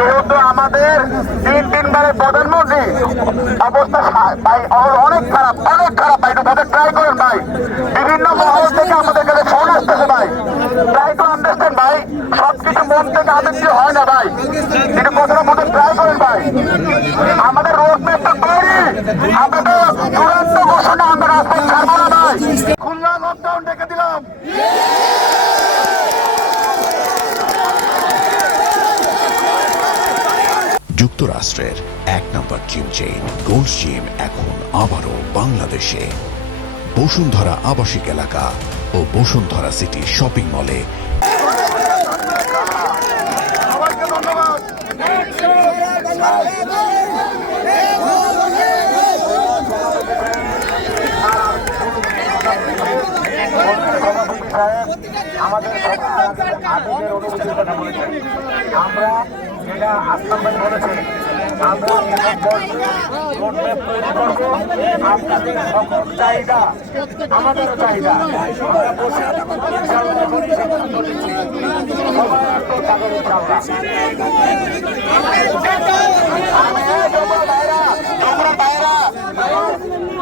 যেহেতু আমাদের তিন তিনবারের প্রধানমন্ত্রী অবস্থা অনেক খারাপ অনেক খারাপ ভাই বোঝার ট্রাই করেন ভাই। বিভিন্ন মহল থেকে আমাদের কাছে ফোন আসতেছে ভাই। ট্রাই টু আন্ডারস্ট্যান্ড ভাই, সবকিছু মন থেকে আবেগ দিয়ে হয় না ভাই। কিন্তু কথাটা বোঝার ট্রাই করেন ভাই। আমাদের রোড ম্যাপটা তৈরি। আমাদের চূড়ান্ত ঘোষণা আমরা রাস্তায় ছাড়বো না ভাই। খুলনা লকডাউন ডেকে দিলাম। যুক্তরাষ্ট্রের এক নম্বর জিম চেইন গোল্ড জিম এখন আবারও বাংলাদেশে। বসুন্ধরা আবাসিক এলাকা ও বসুন্ধরা সিটি শপিং মলে সাহেব আমাদের আমরা যেটা আত্মবাদ বলেছি, আমরা রোডম্যাপ তৈরি করব, আপনাদের চাহিদা, আমাদেরও চাহিদা।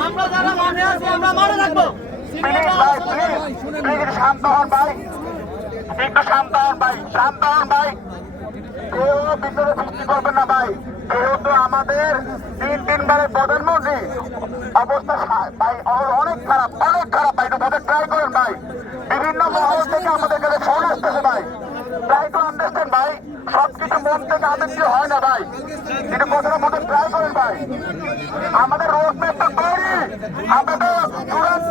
আমরা যারা মাঠে আছি, আমরা মাঠে থাকব। আমাদের তিন প্রধানমন্ত্রী অবস্থা ভাই অনেক খারাপ অনেক খারাপ ভাই ট্রাই করেন ভাই বিভিন্ন মহল থেকে আমাদের কাছে ফোন আসতেছে ভাই ট্রাই আন্ডারস্ট্যান্ড ভাই সবকিছু মন থেকে দিয়ে হয় না ভাই একটু কথাটা বোঝার ট্রাই করেন ভাই আমাদের রোড ম্যাপটা তৈরি। আমাদের চূড়ান্ত